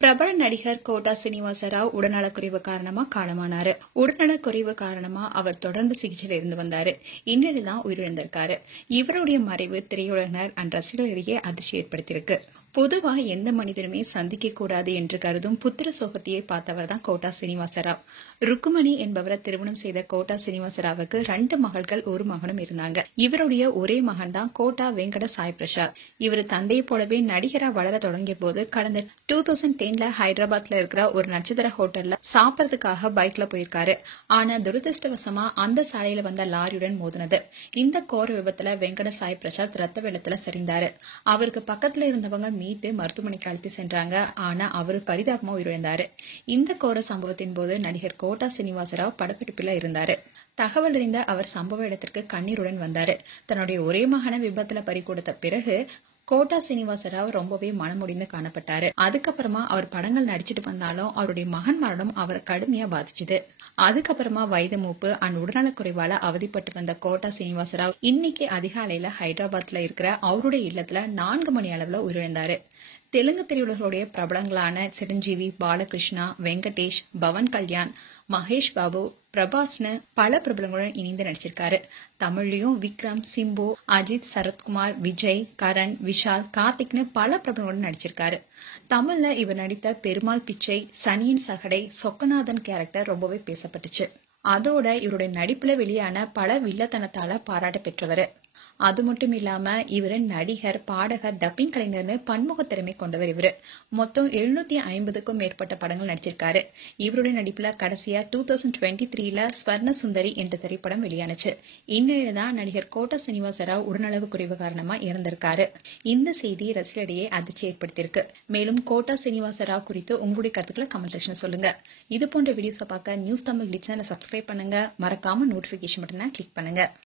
பிரபல நடிகர் கோட்டா சீனிவாச ராவ் உடல்நலக்குறைவு காரணமா காலமானாரு. உடல்நலக்குறைவு காரணமா அவர் தொடர்ந்து சிகிச்சையில் இருந்து வந்தாரு. இந்நிலையில்தான் உயிரிழந்திருக்காரு. இவருடைய மறைவு திரையுலகினர் அண்ட் ரசிகர்களிடையே அதிர்ச்சி ஏற்படுத்தியிருக்கு. பொதுவா எந்த மனிதனுமே சந்திக்க கூடாது என்று கருதும் புத்திர சோகத்தையை பார்த்தவர் தான் கோட்டா சீனிவாச ராவ். ருக்குமணி என்பவரை திருமணம் செய்த கோட்டா சீனிவாச ராவுக்கு 2 மகள்கள் 1 மகனும் இருந்தாங்க. இவருடைய ஒரே மகன் தான் கோட்டா வெங்கட சாய் பிரசாத். இவர் தந்தையை போலவே நடிகரா வளர தொடங்கிய போது கடந்த 2010ல ஹைதராபாத்ல இருக்கிற ஒரு நட்சத்திர ஹோட்டல்ல சாப்பிடறதுக்காக பைக்ல போயிருக்காரு. ஆனா துரதிருஷ்டவசமா அந்த சாலையில வந்த லாரியுடன் மோதினது. இந்த கோர விபத்துல வெங்கட சாய் பிரசாத் ரத்த வெள்ளத்துல சரிந்தாரு. அவருக்கு பக்கத்துல இருந்தவங்க மீட்டு மருத்துவமனைக்கு அழைத்து சென்றாங்க. ஆனா அவரு பரிதாபமா உயிரிழந்தாரு. இந்த கோர சம்பவத்தின் போது நடிகர் கோட்டா சீனிவாச ராவ் படப்பிடிப்புல இருந்தாரு. தகவல் அறிந்த அவர் சம்பவ இடத்திற்கு கண்ணீருடன் வந்தாரு. தன்னுடைய ஒரே மகனை விபத்துல பறிகொடுத்த பிறகு கோட்டா சீனிவாச ராவ் ரொம்பவே மனமுடிந்து காணப்பட்டாரு. அதுக்கப்புறமா அவர் படங்கள் நடிச்சிட்டு வந்தாலும் அவருடைய மகன் மரணம் அவரை கடுமையா பாதிச்சுது. அதுக்கப்புறமா வயது மூப்பு அண்ட் உடல்நலக்குறைவால அவதிப்பட்டு வந்த கோட்டா சீனிவாச ராவ் இன்னைக்கு அதிகாலையில ஹைதராபாத்ல இருக்கிற அவருடைய இல்லத்துல 4 மணி அளவுல உயிரிழந்தாரு. தெலுங்கு திரையுலகளுடைய பிரபலங்களான சிரஞ்சீவி, பாலகிருஷ்ணா, வெங்கடேஷ், பவன் கல்யாண், மகேஷ் பாபு, பிரபாஸ்னு பல பிரபலங்களுடன் இணைந்து நடிச்சிருக்காரு. தமிழ்லயும் விக்ரம், சிம்பு, அஜித், சரத்குமார், விஜய், கரண், விஷால், கார்த்திக்னு பல பிரபலங்களுடன் நடிச்சிருக்காரு. தமிழ்ல இவர் நடித்த பெருமாள் பிச்சை, சனியின் சகடை, சொக்கநாதன் கேரக்டர் ரொம்பவே பேசப்பட்டுச்சு. அதோட இவருடைய நடிப்புல வெளியான பல வில்லத்தனத்தால பாராட்ட பெற்றவர். அது மட்டும் இல்லாம இவரு நடிகர், பாடகர், டப்பிங் கலைஞர்னு பன்முக திறமை கொண்டவர். இவரு மொத்தம் 750க்கும் மேற்பட்ட படங்கள் நடிச்சிருக்காரு. இவருடைய நடிப்புல கடைசியா 2023ல ஸ்வர்ண சுந்தரி என்ற திரைப்படம் வெளியானுச்சு. இந்நிலையில்தான் நடிகர் கோட்டா சீனிவாச ராவ் உடல்நலவு குறைவு காரணமா இறந்திருக்காரு. இந்த செய்தி ரசிகர்களிடையே அதிர்ச்சி ஏற்படுத்தியிருக்கு. மேலும் கோட்டா சீனிவாச ராவ் குறித்து உங்களுடைய கருத்துக்களை கமெண்ட் செக்ஷன் சொல்லுங்க. இது போன்ற வீடியோஸை பார்க்க நியூஸ் தமிழ் சேனலை சப்ஸ்கிரைப் பண்ணுங்க. மறக்காம நோட்டிபிகேஷன் பட்டனை கிளிக் பண்ணுங்க.